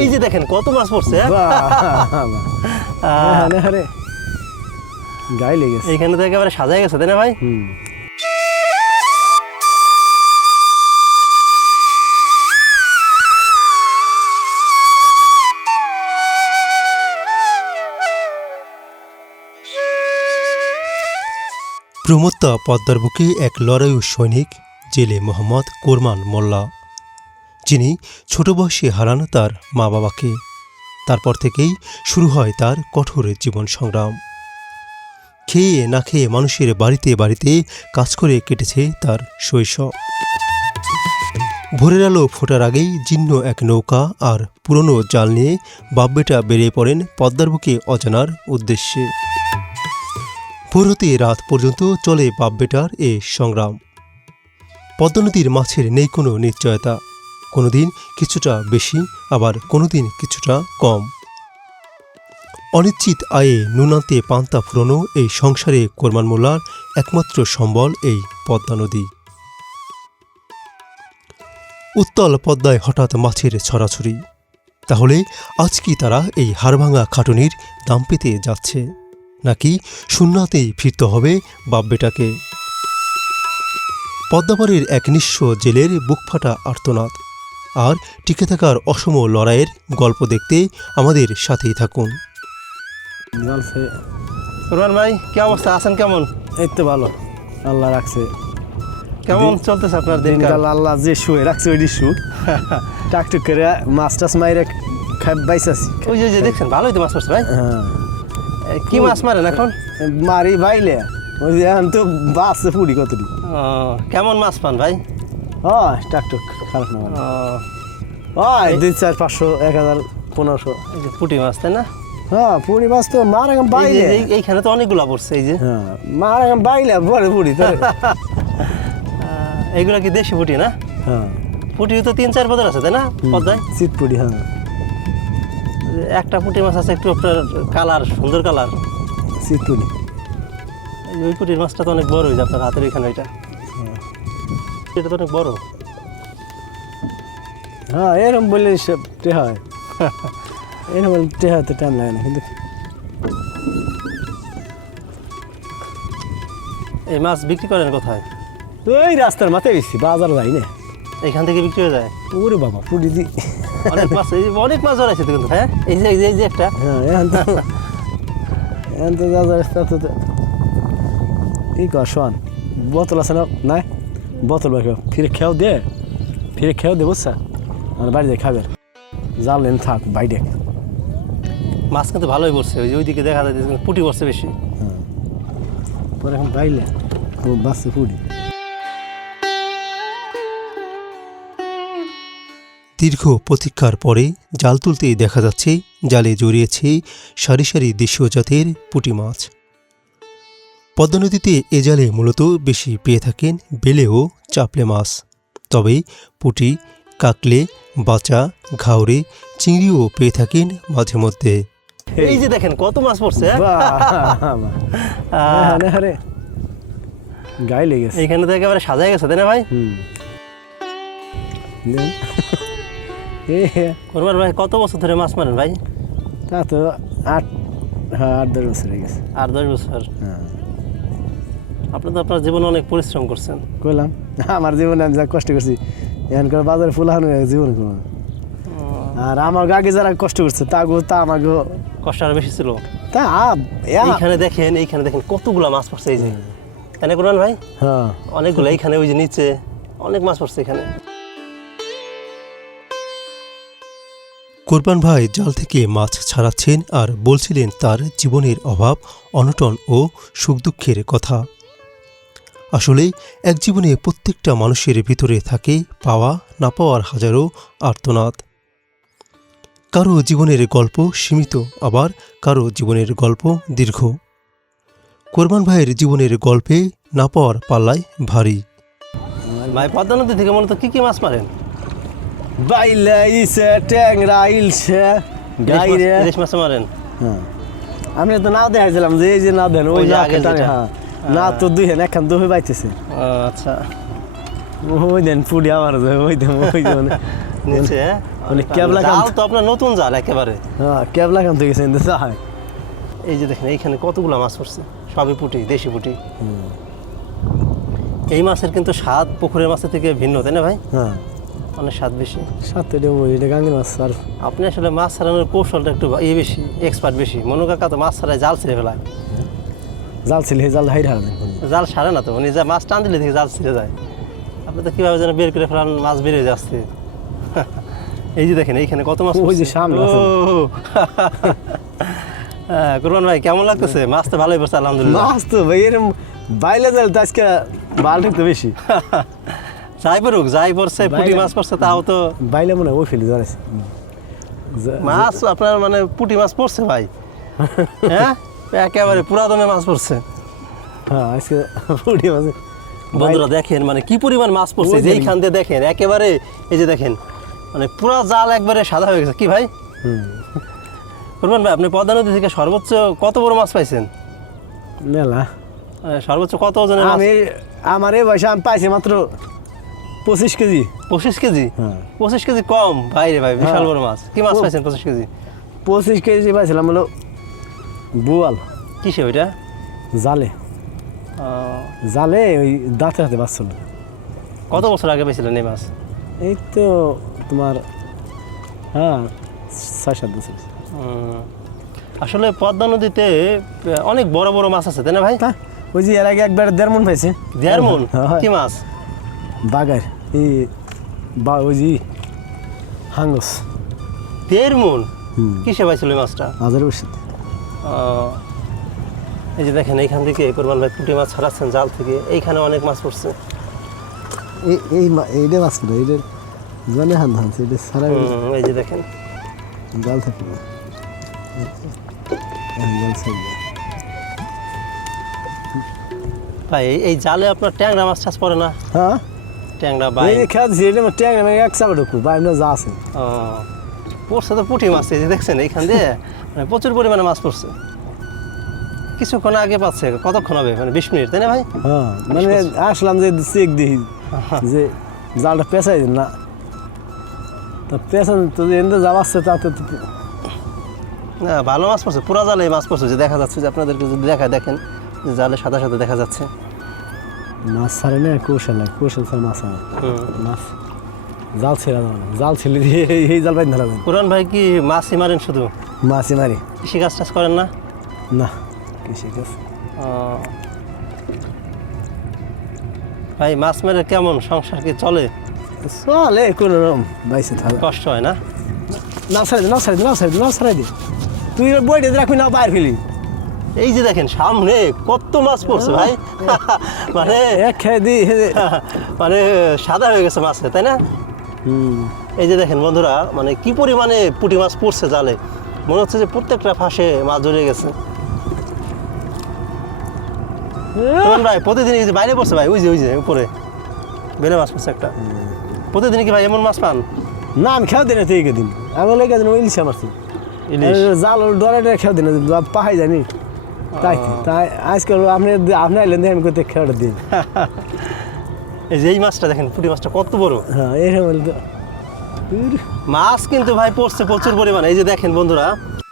এই যে দেখেন কত মাছ পড়ছে। গায়ে লেগেছে এইখানে তো একেবারে সাজাই গেছে তাই না ভাই? প্রমত্তা পদ্মার বুকে এক লড়াইয়ু সৈনিক জেলে মোহাম্মদ কোরমান মোল্লা, যিনি ছোট বয়সে হারান তার মা বাবাকে। তারপর থেকেই শুরু হয় তার কঠোর জীবন সংগ্রাম। খেয়ে না খেয়ে মানুষের বাড়িতে বাড়িতে কাজ করে কেটেছে তার শৈশব। ভোরের আলো ফোটার আগেই জীর্ণ এক নৌকা আর পুরনো জাল নিয়ে বাপ-বেটা বেরিয়ে পড়েন পদ্মার বুকে অজানার উদ্দেশ্যে। ভোর হতে রাত পর্যন্ত চলে বাপ-বেটার এ সংগ্রাম। পদ্মা নদীর মাছের নেই কোনো নিশ্চয়তা, কোনোদিন কিছুটা বেশি, আবার কোনোদিন কিছুটা কম। অনিশ্চিত আয়ে নুনান্তে পান্তা ফুরোনো এই সংসারে কোরমান মোল্লার একমাত্র সম্বল এই পদ্মা নদী। উত্তাল পদ্মায় হঠাৎ মাছের ছড়াছড়ি। তাহলে আজ কি তারা এই হাড়ভাঙা খাটুনির দাম পেতে যাচ্ছে, নাকি শূন্যতেই ফিরতে হবে বাপ-বেটাকে? পদ্মাপাড়ের এক নিঃস্ব জেলের বুকফাটা আর্তনাদ আর টিকে থাকার অসম লড়াইয়ের গল্প দেখতে আমাদের সাথেই থাকুন। কোরবান ভাই কি অবস্থা, আছেন কেমন? এই তো ভালো, আল্লাহ রাখছে। কেমন চলতেছে আপনার দিনকাল? আল্লাহ যে শুয়ে রাখছে ওই শু টাকটুক করে মাছ টাছ মাইরে বাইসাছি। ওই যে দেখছেন ভালোই তো মাছ পড়ছে ভাই। হ্যাঁ, কি মাছ মারেন এখন? মারি বাইলে ওই যে এখন তো বাসে পুরি কতটি। কেমন মাছ পান ভাই? হয় টাকটুক, খারাপ না। হয় 200-400 1000 1500 এই যে পুঁটি মাছ তাই না? হ্যাঁ পুরি মাছ তো মার এখন বাইলে। এইখানে তো অনেকগুলা পড়ছে এই যে। হ্যাঁ মার এখন বাইলে বড় পুরি তো। এইগুলা কি দেশি পুঁটি না? হ্যাঁ পুঁটি তো 3-4 বছর আছে তাই না পদ্মায়? শীত পুরি। হ্যাঁ একটা পুঁটি মাছ আছে একটু আপনার কালার, সুন্দর কালার, শীত পুরি। ওই পুঁটির মাছটা তো অনেক বড় হয়ে যায় আপনার হাতের এখানে। এটা তো অনেক বড়। হ্যাঁ এরকম বললে সব টেহা হয়। এরকম বললে টেহা তো টাইম লাগে না কিন্তু। এই মাছ বিক্রি করেন কোথায়? ওই রাস্তার মাথায় বেশি, বাজার যাই না। এখান থেকে বিক্রি হয়ে যায়? ওরে বাবা পুরি দি অনেক মাছ, অনেক মাছ ধরাইছে তো কিন্তু। হ্যাঁ এই যে একটা। হ্যাঁ এখন তো রাস্তা তো ই কর শোন, বোতল আছে না? নাই বোতল বাকি ফিরে খেয়েও দে, ফিরে খেয়েও দে বুঝছা। আর বাড়ি যাই খাবে, জানলেন থাক বাইরে। মাছ কিন্তু ভালোই পড়ছে, ওই যে ওইদিকে দেখা যায় পুঁটি পড়ছে বেশি। হ্যাঁ পরে এখন বাইলে বাসে পুরি। দীর্ঘ প্রতীক্ষার পরে জাল তুলতেই দেখা যাচ্ছে জালে জড়িয়েছে সারি সারি দেশীয় জাতের পুঁটি মাছ। পদ্মা নদীতে এ জালে মূলত বেশি পেয়ে থাকেন বেলে ও চাপলে মাছ, তবে পুঁটি, কাকলে, বাচা, ঘাওরে, চিংড়িও পেয়ে থাকেন মাঝে মধ্যে। এই যে দেখেন কত মাছ পড়ছে। গায়ে লেগেছে এইখানে তো একেবারে সাজাই গেছে তাই না ভাই? কোরবান ভাই কত বছর ধরে মাছ মারেন ভাই? তা তো 8-10 বছর হয়ে গেছে। 8-10 বছর। হ্যাঁ আপনি তো আপনার জীবনে অনেক পরিশ্রম করছেন। করলাম, আমার জীবনে আমি যা কষ্ট করছি এখন করে বাজারে ফুল হানো জীবন করবো। আর আমার আগে যারা কষ্ট করছে তা আমাকে কষ্ট আরো বেশি ছিল। তা এইখানে দেখেন কতগুলা মাছ পড়ছে এই যে, তাই না কোরবান ভাই? হ্যাঁ অনেকগুলো। এইখানে ওই যে নিচে অনেক মাছ পড়ছে এখানে। কোরবান ভাই জাল থেকে মাছ ছাড়াচ্ছেন আর বলছিলেন তার জীবনের অভাব, অনটন ও সুখ দুঃখের কথা। আসলে এক জীবনে প্রত্যেকটা মানুষের ভিতরে থাকে পাওয়া না পাওয়ার হাজারো আর্তনাদ। কারো জীবনের গল্প সীমিত, আবার কারো জীবনের গল্প দীর্ঘ। কোরবান ভাইয়ের জীবনের গল্পে না পাওয়ার পাল্লায় ভারী। ভাই পদ্মা নদী থেকে মূলত কি কি মাছ মারেন? বাইলে ইসে ট্যাংরা ইলসে গাইরে ইলিশ মাছ মারেন? হ্যাঁ আমি তো নাও দেখাইছিলাম যে এই যে না দেন ওই যে আগে হ্যাঁ না তো দুই হেন একখান দুই বাইতেছে। আচ্ছা ওই দেন পুরি আমার ওই দেন নিচে হ্যাঁ? মানে ক্যাবলা জাল কান্ত। তো আপনার নতুন জাল একেবারে। হ্যাঁ ক্যাবলা কান্ত গেছে হয়। এই যে দেখেন এইখানে কতগুলো মাছ পড়ছে, সবই পুঁটি, দেশি পুঁটি। এই মাছের কিন্তু স্বাদ পুকুরের মাছের থেকে ভিন্ন, তাই না ভাই? হ্যাঁ অনেক স্বাদ বেশি। সাথে এটা গাঙ্গের মাছ আর আপনি আসলে মাছ ছাড়ানোর কৌশলটা একটু বেশি, এক্সপার্ট বেশি। মনু কাকা তো মাছ ছাড়ায় জাল ছিঁড়ে ফেলায়। জাল ছিল এই জাল হাইরা দেন জাল সারে না তো, উনি যা মাছ টান দিলে থেকে জাল ছিঁড়ে যায়। আপনি তো কীভাবে যেন বের করে ফেলান, মাছ বেরিয়ে যাচ্ছে। এই যে দেখেন এইখানে কত মাছ ওই যে পড়ছে। সামনে আছে। ও, হ্যাঁ, কুরবান ভাই কেমন লাগতেছে? মাছ তো ভালোই পড়ছে আলহামদুলিল্লাহ। মাছ তো ভাই এরকম বাইলে জাল তো আজকে বাল ঠেকতে বেশি যাই পড়ুক, যাই পড়ছে, পুঁটি মাছ পড়ছে, তাও তো বাইলে মনে হয় ওই ফেলি ধরেছে মাছ আপনার মানে পুঁটি মাছ পড়ছে ভাই। হ্যাঁ, একেবারে পুরাদমে মাছ পড়ছে। হ্যাঁ আজকে পুটি মাছ বন্ধুরা দেখেন মানে কি পরিমাণ মাছ পড়ছে, ওই দেখেন। যেইখান দিয়ে দেখেন একেবারে, এই যে দেখেন মানে পুরো জাল একবারে সাদা হয়ে গেছে। কি ভাই কুরবান ভাই, আপনি পদ্মা নদী থেকে সর্বোচ্চ কত বড় মাছ পাইছেন? মেলা সর্বোচ্চ কত ওজনের মাছ? আমি আমার এই বয়সে আমি পাইছি মাত্র 25 কেজি 25 কেজি। হ্যাঁ 25 কেজি কম ভাই রে ভাই, বিশাল হ্যাঁ। বড় মাছ। কি মাছ ও। পাইছেন 25 কেজি? 25 কেজি পাইছিলাম হলো বোয়াল কিসে ওইটা? জালে জালে ওই দাঁতে হাতে বাঁচছিল। কত বছর আগে পাইছিলেন এই মাছ? এই তো তোমার হ্যাঁ 6-7 বছর। আসলে পদ্মা নদীতে অনেক বড় বড় মাছ আছে, তাই না ভাই? হ্যাঁ ওই যে এর আগে একবার 1.5 মণ পাইছে। 1.5 মণ? হ্যাঁ। কি মাছ? বাগার এই বা ওই যে হাঙ্গস 1.5 মণ? হুম কিসে পাইছিল এই মাছটা? হাজার বসে এই যে দেখেন এইখান থেকে কোরবান ভাই পুঁটি মাছ ছাড়াচ্ছেন জাল থেকে, এইখানে অনেক মাছ পড়ছে। এইটা মাছ না এইটা জানে হান হান এটা সারা এই যে দেখেন জাল থাকে না জাল ছেড়ে ভাই, এই জালে আপনার ট্যাংরা মাছ চাষ পড়ে না? হ্যাঁ ট্যাংরা বাই এই খেয়াল এটা ট্যাং আমি এক চাপা ঢুকু বা এমনি যা আছে পড়ছে তো পুঁটি মাছ, এই যে দেখছেন এইখান দিয়ে মানে প্রচুর পরিমাণে মাছ পড়ছে। কিছুক্ষণ আগে পাচ্ছে, কতক্ষণ হবে মানে 20 মিনিট, তাই না ভাই? হ্যাঁ মানে আসলাম যে চেক দিই যে জালটা পেঁচাই দিন না তা পেঁচান তো এনে যা আসছে তাতে তো না, ভালো মাছ পড়ছে, পুরা জালে মাছ পড়ছে, যে দেখা যাচ্ছে, যে আপনাদেরকে যদি দেখেন যে জালে সাদা সাদা দেখা যাচ্ছে। মাছ ছাড়ে না কৌশল নাই, কৌশল ছাড়া মাছ হয় মাছ জাল ছেড়ে দাও না, জাল ছেড়ে দিয়ে এই জাল বাইন ধরা কুরবান ভাই কি মাছই মারেন শুধু? মাছই মারি কৃষি কাজ টাজ করেন না? না কৃষি কাজ ভাই মাছ মেরে কেমন সংসার কি চলে? চলে কোনো রকম বাইসে থাকা কষ্ট হয় না? না ছাড়াই দে না ছাড়াই দে না ছাড়াই দে না ছাড়াই দে তুই বইটা রাখবি না বাইর ফেলি এই যে দেখেন সামনে কত মাছ পড়ছে ভাই। মানে এক খেয়ে দি মানে সাদা হয়ে গেছে মাছে, তাই না? এই যে দেখেন বন্ধুরা, মানে কি পরিমাণে পুঁটি মাছ পড়ছে জালে, মনে হচ্ছে যে প্রত্যেকটা ফাঁসে মাছ জড়িয়ে গেছে। কুরবান ভাই প্রতিদিন এই যে বাইরে পড়ছে ভাই, ওই যে উপরে বেলে মাছ পড়ছে একটা। প্রতিদিন কি ভাই এমন মাছ পান? না আমি খেয়ে দিন তুই দিন আমি লেগে দিন ইলিশ মারছি ইলিশ? জাল ডরে খেয়ে দিন পাহাই জানি তাই তাই আজকাল আপনি আপনি আইলেন আমি করতে খেয়ে দিন এই যে এই মাছটা দেখেন, পুঁটি মাছটা কত বড়। হ্যাঁ এরকম হলে তো মাছ কিন্তু ভাই পড়ছে প্রচুর পরিমাণে। এই যে দেখেন বন্ধুরা,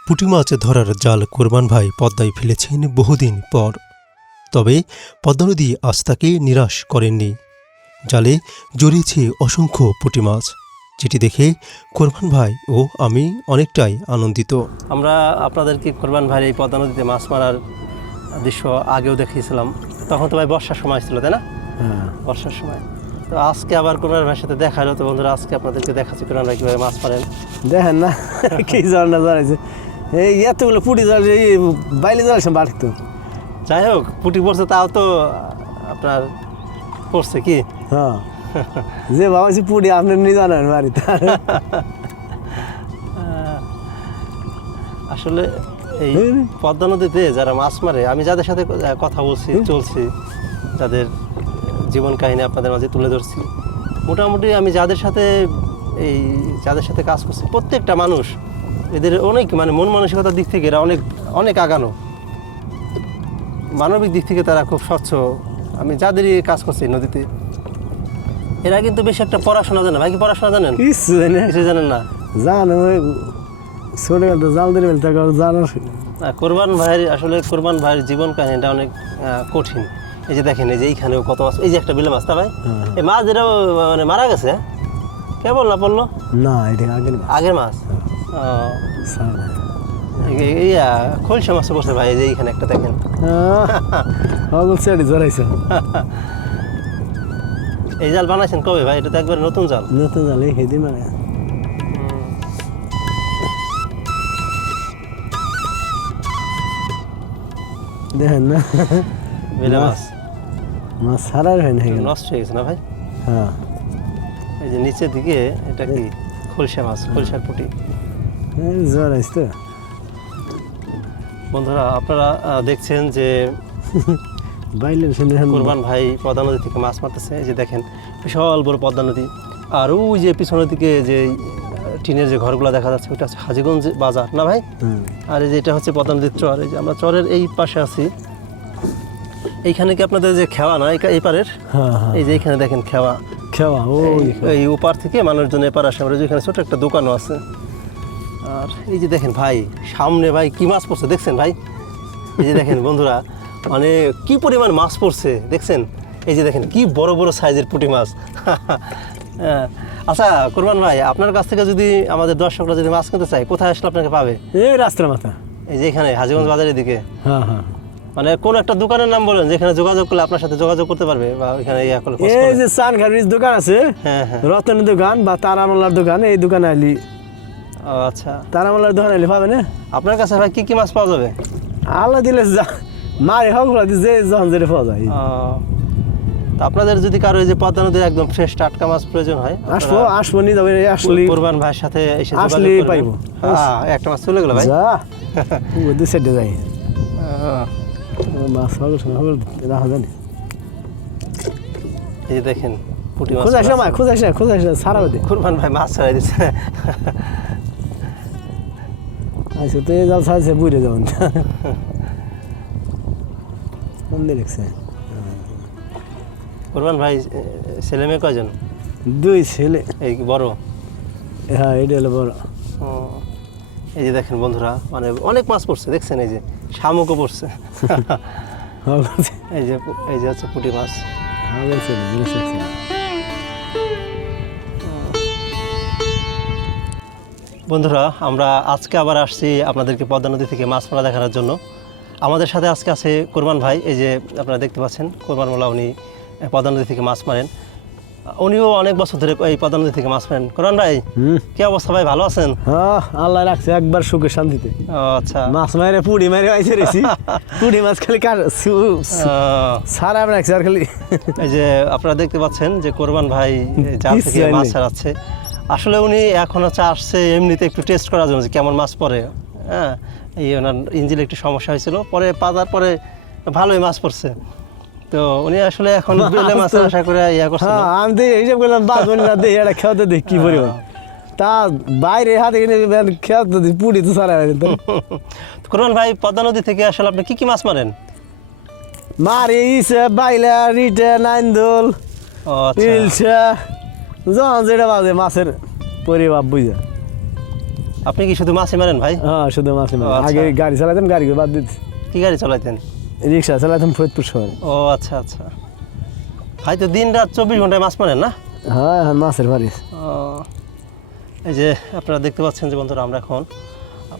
পুঁটি মাছ ধরার জাল কোরবান ভাই পদ্মায় ফেলেছেন বহুদিন পর। তবে পদ্মা নদী আজ তাকে নিরাশ করেননি। জালে জড়িয়েছে অসংখ্য পুঁটি মাছ, যেটি দেখে কোরবান ভাই ও আমি অনেকটাই আনন্দিত। আমরা আপনাদেরকে কোরবান ভাইয়ের এই পদ্মা নদীতে মাছ মারার দৃশ্য আগেও দেখিয়েছিলাম, তখন তো ভাই বর্ষার সময় ছিল, তাই না? হ্যাঁ বর্ষার সময়। তো আজকে আবার কোরবান ভাইয়ের সাথে দেখা হলো। তো বন্ধুরা আজকে আপনাদেরকে দেখাচ্ছি কোরবান ভাই কীভাবে মাছ মারেন। দেখেন না কি জাল না জানাইছে এই এতগুলো পুটি জাল এই বাইলে জাল বাড়ি তো যাই হোক, পুঁটি পড়ছে, তাও তো আপনার পড়ছে কি। হ্যাঁ যে ভাবছি পুটি আপনি নিয়ে জানেন বাড়িতে আসলে এই পদ্মা নদীতে যারা মাছ মারে, আমি যাদের সাথে কথা বলছি, চলছি, যাদের জীবন কাহিনী আপনাদের মাঝে তুলে ধরছি, মোটামুটি আমি যাদের সাথে কাজ করছি, প্রত্যেকটা মানুষ এদের অনেক মানে মন মানসিকতার দিক থেকে এরা অনেক অনেক আগানো, মানবিক দিক থেকে তারা খুব স্বচ্ছ। আমি যাদেরই কাজ করছি নদীতে, এরা কিন্তু বেশি একটা পড়াশোনা জানে না। ভাই কি পড়াশোনা জানেন? কিছু জানি না। কিছু জানেন না? জানো ওই ছোটবেলা জাল দিয়ে বেলতে জানো। কোরবান ভাইয়ের আসলে কোরবান ভাইয়ের জীবন কাহিনীটা অনেক কঠিন। এই যে দেখেন, এই যে এইখানেও কত মাছ, এই যে একটা বিলে মাছ, তা ভাই এই মাছ যেটা মানে মারা গেছে, কেবল না পড়লো না এটা আগের আগের মাছ। খলসা মাছ পড়ছে ভাই, এই যে এইখানে একটা দেখেন। বলছে এটি জড়াইছে। এই জাল বানাইছেন কবে ভাই? এটা তো একবার নতুন জাল। নতুন জালে হেদি মানে দেখেন না বেলে মাছ মাছ ছাড়ার হয় না নষ্ট হয়ে গেছে না ভাই? হ্যাঁ এই যে নিচের দিকে এটা কি খলসা মাছ, খলসার পুঁটি। জড়াইছে তো। বন্ধুরা আপনারা দেখছেন যে বাইলের শুনে কোরবান ভাই পদ্মা নদী থেকে মাছ মারতেছে। এই যে দেখেন বিশাল বড় পদ্মা নদী, আর ওই যে পিছনের দিকে যে টিনের যে ঘরগুলো দেখা যাচ্ছে ওইটা হচ্ছে হাজীগঞ্জ বাজার না ভাই? আর এই যে এটা হচ্ছে পদ্মা নদীর চর। এই যে আমরা চরের এই পাশে আছি। এইখানে কি আপনাদের যে খেওয়া না এই পারের, এই যে এইখানে দেখেন খেওয়া, খেওয়া এই ওপার থেকে মানুষজন এপার আসে। আমরা যেখানে ছোট একটা দোকানও আছে। আর এই যে দেখেন ভাই সামনে ভাই কি মাছ পড়ছে দেখছেন ভাই? এই যে দেখেন বন্ধুরা, মানে কি পরিমাণ মাছ পড়ছে দেখছেন? এই যে দেখেন কি বড় বড় সাইজের পুঁটি মাছ। আচ্ছা কোরবান ভাই, আপনার কাছ থেকে যদি আমাদের দর্শকরা যদি মাছ কিনতে চায়, কোথায় আসলে আপনাকে পাবে? এই রাস্তার মাথা, এই যে এখানে হাজীগঞ্জ বাজারের দিকে। হ্যাঁ হ্যাঁ, মানে কোন একটা দোকানের নাম বলেন যেখানে যোগাযোগ করলে আপনার সাথে যোগাযোগ করতে পারবে, বা ওইখানে ইয়া করলে খোঁজ এই করলে। যে চানখারির দোকান আছে, হ্যাঁ হ্যাঁ, রতনের দোকান বা তারামোল্লার দোকান, এই দোকানে আইলি, ও আচ্ছা। তারামোল্লার দোকান আইলি পাবে না। আপনার কাছে ভাই কি কি মাছ পাওয়া যাবে? আল্লাহ দিলে মারে হোক যে যখন যেটা পাওয়া যায়। তা আপনাদের যদি কারো এই যে পদ্মা নদীর একদম ফ্রেশ টাটকা মাছ প্রয়োজন হয়, আসবো আসবো নিয়ে যাবে আসলে কোরবান ভাইয়ের সাথে এসে আসলে যোগাযোগ করবেন। পাইবো। একটা মাছ চলে গেল ভাই। যা দুই সাইডে যাই আহ, মাছ পাগল রাখা জানি। এই যে দেখেন পুঁটি মাছ খোঁজাইস না খোঁজাইস না সারা দে। কোরবান ভাই মাছ ছাড়াই দিচ্ছে। আচ্ছা তো এই জাল ছাড়ছে বুড়ে যাবেন মন্দির দেখছে। কোরবান ভাই ছেলে মেয়ে কয়জন? দুই ছেলে। এই বড়? হ্যাঁ এটা হলো বড়। ও, এই যে দেখেন বন্ধুরা, মানে অনেক মাছ পড়ছে দেখছেন। এই যে শামুকও পড়ছে। এই যে হচ্ছে পুঁটি মাছ। বন্ধুরা আমরা আজকে আবার আসছি আপনাদেরকে পদ্মা নদী থেকে মাছ মারা দেখানোর জন্য। আমাদের সাথে আজকে আছে কোরবান ভাই। এই যে আপনারা দেখতে পাচ্ছেন কোরবান মোল্লা, উনি পদ্মা নদী থেকে মাছ মারেন। উনিও অনেক বছর ধরে এই পদ্মা নদী থেকে মাছ মারেন। কোরবান ভাই কি অবস্থা ভাই, ভালো আছেন? হ্যাঁ আল্লাহ রাখছে একবার সুখে শান্তিতে। আচ্ছা, মাছ মারে পুড়ি মারে আইছে রেছি পুড়ি মাছ খালি সারা রাখছে আর খালি। এই যে আপনারা দেখতে পাচ্ছেন যে কোরবান ভাই জাল থেকে মাছ ছাড়াচ্ছে। আসলে উনি এখন হচ্ছে আসছে এমনিতে একটু টেস্ট করার জন্য যে কেমন মাছ পড়ে। হ্যাঁ, এই ওনার ইঞ্জিনে একটু সমস্যা হয়েছিল, পরে পাতার পরে ভালোই মাছ পড়ছে। তো উনি আসলে এখন বেলে মাছ আশা করে ইয়া করছে। আমি তো এইসব করলাম বাঁচবেন না দেখি এটা খেতে দেখি কি পরিমাণ তা বাইরে হাতে কিনে খেতে দিই পুড়ি তো সারা। কোরবান ভাই পদ্মা নদী থেকে আসলে আপনি কি কি মাছ মারেন? মারি ইসে বাইলা রিটে নাইন্দোল ইলসা যখন যেটা বাজে মাছের পরিবার বুঝা। আপনি কি শুধু মাছই মারেন ভাই? হ্যাঁ শুধু মাছই মারি। আগে গাড়ি চালাতাম, গাড়ি বাদ দিচ্ছি। কি গাড়ি চালাইতেন? রিক্সা চালাতাম ফরিদপুর শহরে। ও আচ্ছা আচ্ছা, ভাই তো দিন রাত 24 ঘন্টায় মাছ মারেন না? হ্যাঁ হ্যাঁ মাছের বাড়ি। এই যে আপনারা দেখতে পাচ্ছেন যে বন্ধুরা আমরা এখন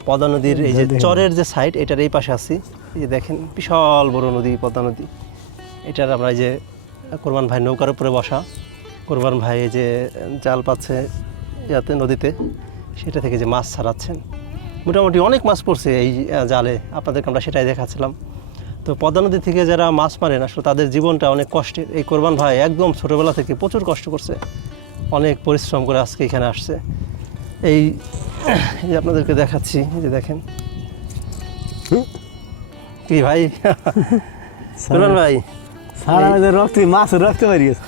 পদ্মা নদীর এই যে চরের যে সাইড এটার এই পাশে আছি। এই যে দেখেন বিশাল বড় নদী পদ্মা নদী। এটার আমরা এই যে কোরবান ভাই নৌকার উপরে বসা, কোরবান ভাই এই যে জাল পাচ্ছে যাতে নদীতে, সেটা থেকে যে মাছ ছাড়াচ্ছেন। মোটামুটি অনেক মাছ পড়ছে এই জালে, আপনাদেরকে আমরা সেটাই দেখাচ্ছিলাম। তো পদ্মা নদী থেকে যারা মাছ মারেন আসলে তাদের জীবনটা অনেক কষ্টের। এই কোরবান ভাই একদম ছোটোবেলা থেকে প্রচুর কষ্ট করছে, অনেক পরিশ্রম করে আজকে এখানে আসছে। এই যে আপনাদেরকে দেখাচ্ছি, এই যে দেখেন কি ভাই কোরবান ভাই সারা রক্ত মাছের রক্ত বেরিয়ে গেছে।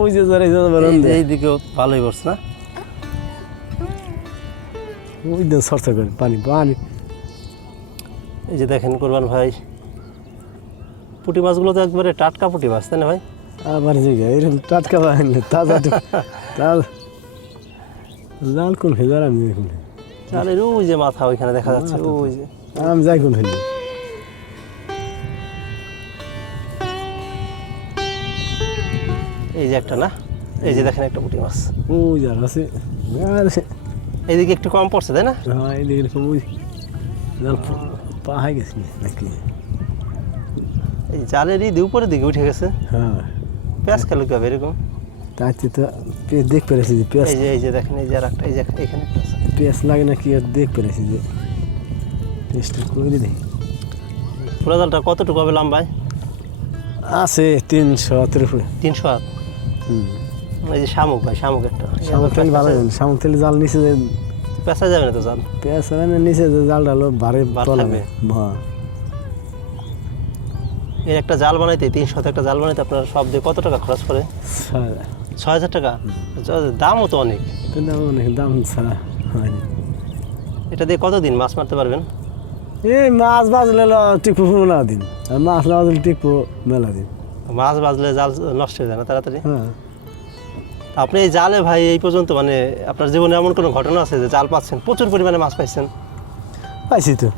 ওই যে এই দিকেও ভালোই করছে না? ওই দিন সরসা করে পানি পানি। এই যে দেখেন কোরবান ভাই পুঁটি মাছগুলো তো একবারে টাটকা পুঁটি মাছ, তাই না ভাই? আবার জিগা এরকম টাটকা পাইনি, তাজা তাজা জাল কোন ফেজার আমি দেখুন, জালের ওই যে মাথা ওইখানে দেখা যাচ্ছে, ওই যে আমি যাই কোন ফেলি। এই যে একটা না, এই যে দেখেন একটা পুঁটি মাছ। ওই জাল আছে, এইদিকে একটু কম পড়ছে, তাই না? হ্যাঁ এই এরকম ওই জাল পাহাই গেছি নাকি। এই জালের এই উপরের দিকে উঠে গেছে, হ্যাঁ পেঁয়াজ খেলো কীভাবে এরকম? তাতে তো পেঁয়াজ দেখ পেরেছি যে পেঁয়াজ, এই যে দেখেন, এই যে আর একটা, এই যে এখানে একটা আছে। পেঁয়াজ লাগে না কি আর দেখ পেরেছি যে টেস্টটা করে দিই। পুরা জালটা কতটুকু হবে লম্বায়? আছে 300 উপরে। 300 হাত। এই যে শামুক ভাই, শামুক একটা। শামুক তেল ভালো, শামুক তেল জাল নিচে যে পেঁচা যাবে না তো জাল? পেঁয়াজ মানে নিচে যে জাল ডালো বারে বার তলাবে। থাকবে। হ্যাঁ এই একটা জাল বানাইতে, 300 একটা জাল বানাইতে আপনার সব দিয়ে কত টাকা খরচ করে? 6000 টাকা। দামও তো অনেক। কিন্তু অনেক দাম ছাড়া হয়নি। এটা দিয়ে কতদিন মাছ মারতে পারবেন? এই মাছ বাজলে টিকবো মেলা দিন, আর মাছ না বাজলে টিকবো মেলা দিন। মাছ বাজলে জাল নষ্ট হয়ে যায় না তাড়াতাড়ি? হ্যাঁ আপনি এই জালে ভাই এই পর্যন্ত মানে আপনার জীবনে এমন কোনো ঘটনা আছে যে জাল পাচ্ছেন, প্রচুর পরিমাণে মাছ পাইছেন? পাইছি তো,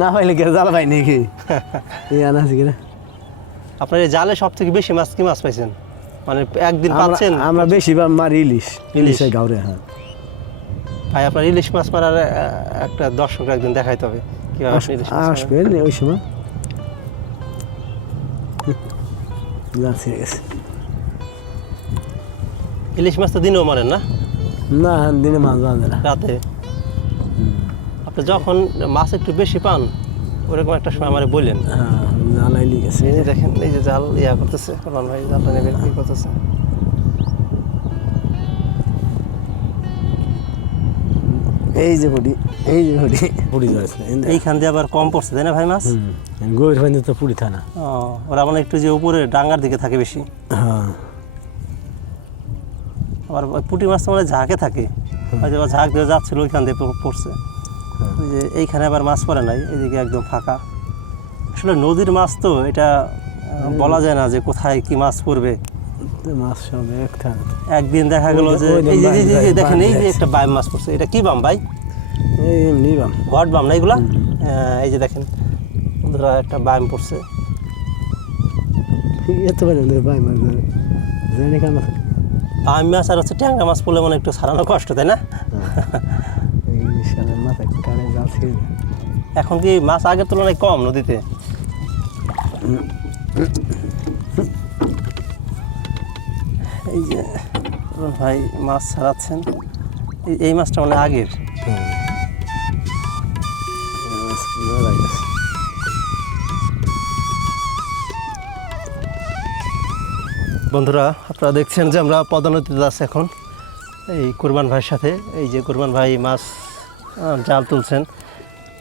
না পাইলে কি আর জাল পাই নাকি? এই আনা আছে কিনা। আপনার এই জালে সব থেকে বেশি মাছ কি মাছ পাইছেন? মানে একদিন পাচ্ছেন? আমরা বেশি মারি ইলিশ, ইলিশে গাউরে। হ্যাঁ ভাই আপনার ইলিশ মাছ মারার একটা দর্শক একদিন দেখাইতে হবে কিভাবে আপনি ইলিশ মাছ মারেন। আসবেন ওই সময়। যাচ্ছি গেছে। ইলিশ মাছ তো দিনেও মারেন না? না দিনে মাছ বাঁধে না, রাতে? আপনি যখন মাছ একটু বেশি পান ওরকম একটা সময় আমারে বললেন। হ্যাঁ জ্বালাইলি গেছে। এই যে দেখেন, এই যে জাল ইয়া করতেছে কোরবান ভাই, জালটা নেবে কি করতেছে। এই যে পুরি, এই যে পুরি যাচ্ছে এইখান দিয়ে আবার কম পড়ছে, তাই না ভাই মাছ? গভীর পানিতে তো পুরি থানা। ও, ওরা মানে একটু যে উপরে ডাঙ্গার দিকে থাকে বেশি। হ্যাঁ আবার ওই পুঁটি মাছ তো মানে ঝাঁকে থাকে, হয়তো বা ঝাঁক দিয়ে যাচ্ছিল ওইখান দিয়ে পড়ছে। ওই যে এইখানে আবার মাছ পড়ে নাই, এদিকে একদম ফাঁকা। আসলে নদীর মাছ তো এটা বলা যায় না যে কোথায় কি মাছ পড়বে। মাছ সব এক থাক। একদিন দেখা গেল যে এই যে এই যে দেখেন, এই যে একটা বাম মাছ পড়ছে। এটা কি বাম ভাই? এই এমনি বাম, ঘট বাম না এগুলা? এই যে দেখেন বন্ধুরা, একটা বাম পড়ছে। এত পারে বাই মাছ জানি কেন। বাম মাছ আর হচ্ছে ট্যাংরা মাছ পড়লে মানে একটু সারানো কষ্ট, তাই না? এই শালের মাথায় কানে জাল ছিল। এখন কি মাছ আগের তুলনায় কম নদীতে? এই যে ভাই মাছ ছাড়াচ্ছেন, এই মাছটা মানে আগের। বন্ধুরা আপনারা দেখছেন যে আমরা পদ্মা নদীতে আছি এখন এই কুরবান ভাইয়ের সাথে। এই যে কুরবান ভাই মাছ জাল তুলছেন।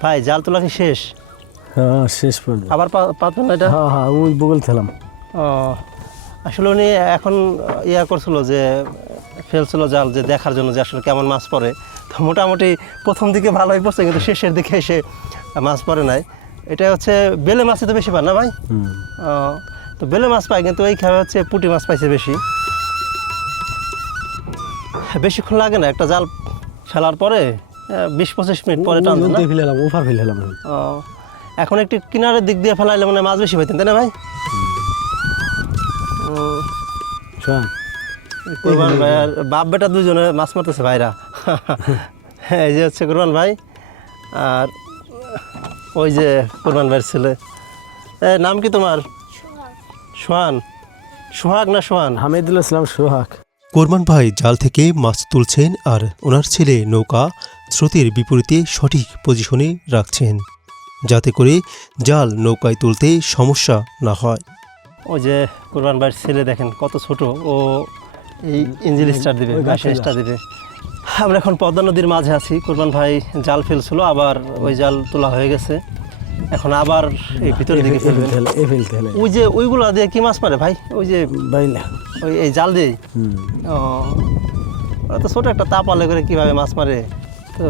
ভাই জাল তোলা কি শেষ? হ্যাঁ শেষ পর্যন্ত। আবার পাতবেন না এটা? হ্যাঁ হ্যাঁ ওই বগল খেলাম। ও, আসলে উনি এখন ইয়া করছিল যে ফেলছিল জাল যে দেখার জন্য যে আসলে কেমন মাছ পড়ে। তো মোটামুটি প্রথম দিকে ভালোই পড়ছে, কিন্তু শেষের দিকে এসে মাছ পড়ে নাই। এটা হচ্ছে বেলে মাছই তো বেশি পান না ভাই? তো বেলে মাছ পায়, কিন্তু এই খাওয়া হচ্ছে পুঁটি মাছ পাইছে বেশি। বেশিক্ষণ লাগে না একটা জাল ফেলার পরে, 20-25 মিনিট পরে টানবেন না? ফেলাম, ওভার ফেলাম। ও, এখন একটু কিনারের দিক দিয়ে ফেলাইলে মানে মাছ বেশি পাইতেন, তাই না ভাই? শোন কুরবান ভাই আর বাপ বেটা দুজনে মাছ মারতেছে ভাইরা। এই যে হচ্ছে কুরবান ভাই, আর ওই যে কুরবান ভাইয়ের ছেলে। নাম কি তোমার? সোহান। সোহাগ না সোহান? হামিদুল ইসলাম সোহাগ। কোরবান ভাই জাল থেকে মাছ তুলছেন আর ওনার ছেলে নৌকা স্রোতের বিপরীতে সঠিক পজিশনে রাখছেন, যাতে করে জাল নৌকায় তুলতে সমস্যা না হয়। ওই যে কুরবান ভাইয়ের ছেলে দেখেন কত ছোট, ও এই ইঞ্জিন স্টার দিবে, গাছের স্টার দিবে। আমরা এখন পদ্মা নদীর মাঝে আছি। কুরবান ভাই জাল ফেলছিল, আবার ওই জাল তোলা হয়ে গেছে, এখন আবার এই ভিতরের দিকে ফেলবেন। ওই যে ওইগুলো দিয়ে কি মাছ মারে ভাই? ওই যে বাইলা, ওই এই জাল দিয়ে? ও, ওরা তো ছোটো একটা তাপ আলে করে কীভাবে মাছ মারে। তো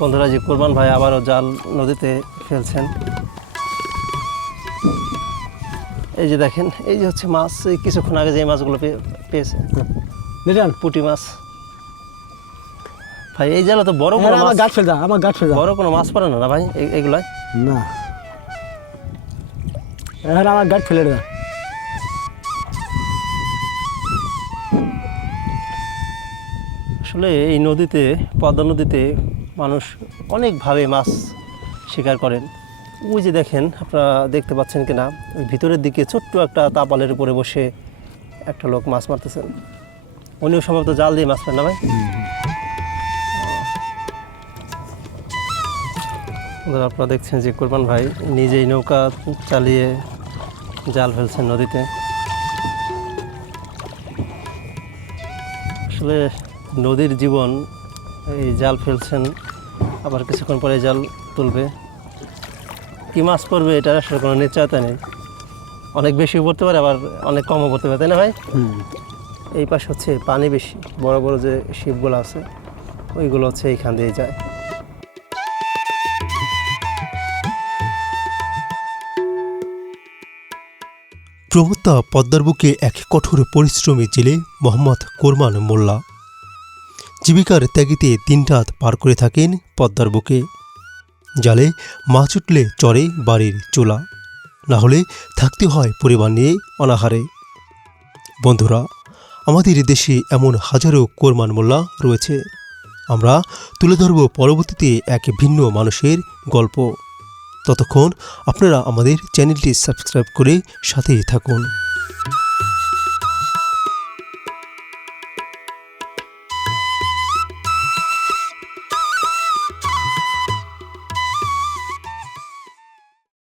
বন্ধুরা, যে কুরবান ভাই আবারও জাল নদীতে ফেলছেন। এই যে দেখেন, এই যে হচ্ছে মাছ, এই কিছুক্ষণ আগে যে মাছগুলো পেয়েছে, নিজান পুঁটি মাছ। ভাই এই জালে তো বড় বড় আমার মাছ, গাছ ফেল যা, আমার গাছ ফেল যা। বড় কোনো মাছ পড়ে না না ভাই এগুলাই? না এখন আমার গাছ ফেলে যা। আসলে এই নদীতে, পদ্মা নদীতে মানুষ অনেকভাবে মাছ শিকার করেন। ওই যে দেখেন, আপনারা দেখতে পাচ্ছেন কিনা, ওই ভিতরের দিকে ছোট্ট একটা তাপালের উপরে বসে একটা লোক মাছ মারতেছেন। উনিও সম্ভবত জাল দিয়ে মাছ মারেন না ভাই? আপনারা দেখছেন যে কোরবান ভাই নিজেই নৌকা চালিয়ে জাল ফেলছেন নদীতে। আসলে নদীর জীবন, এই জাল ফেলছেন, আবার কিছুক্ষণ পরে জাল তুলবে, কী মাছ পড়বে এটার আসলে কোনো নিশ্চয়তা নেই। অনেক বেশিও পড়তে পারে, আবার অনেক কমও পড়তে পারে, তাই না ভাই? এই পাশে হচ্ছে পানি বেশি, বড় বড় যে শিপগুলো আছে ওইগুলো হচ্ছে এইখান দিয়ে যায়। প্রমত্তা পদ্মার বুকে এক কঠোর পরিশ্রমী জেলে মোহাম্মদ কোরমান মোল্লা জীবিকার ত্যাগিতে দিনরাত পার করে থাকেন পদ্মার বুকে। জালে মাছ উঠলে চড়ে বাড়ির চুলা, না হলে থাকতে হয় পরিবার নিয়ে অনাহারে। বন্ধুরা, আমাদের দেশে এমন হাজারো কোরমান মোল্লা রয়েছে। আমরা তুলে ধরব পরবর্তীতে এক ভিন্ন মানুষের গল্প। ততক্ষণ আপনারা আমাদের চ্যানেলটি সাবস্ক্রাইব করে সাথেই থাকুন।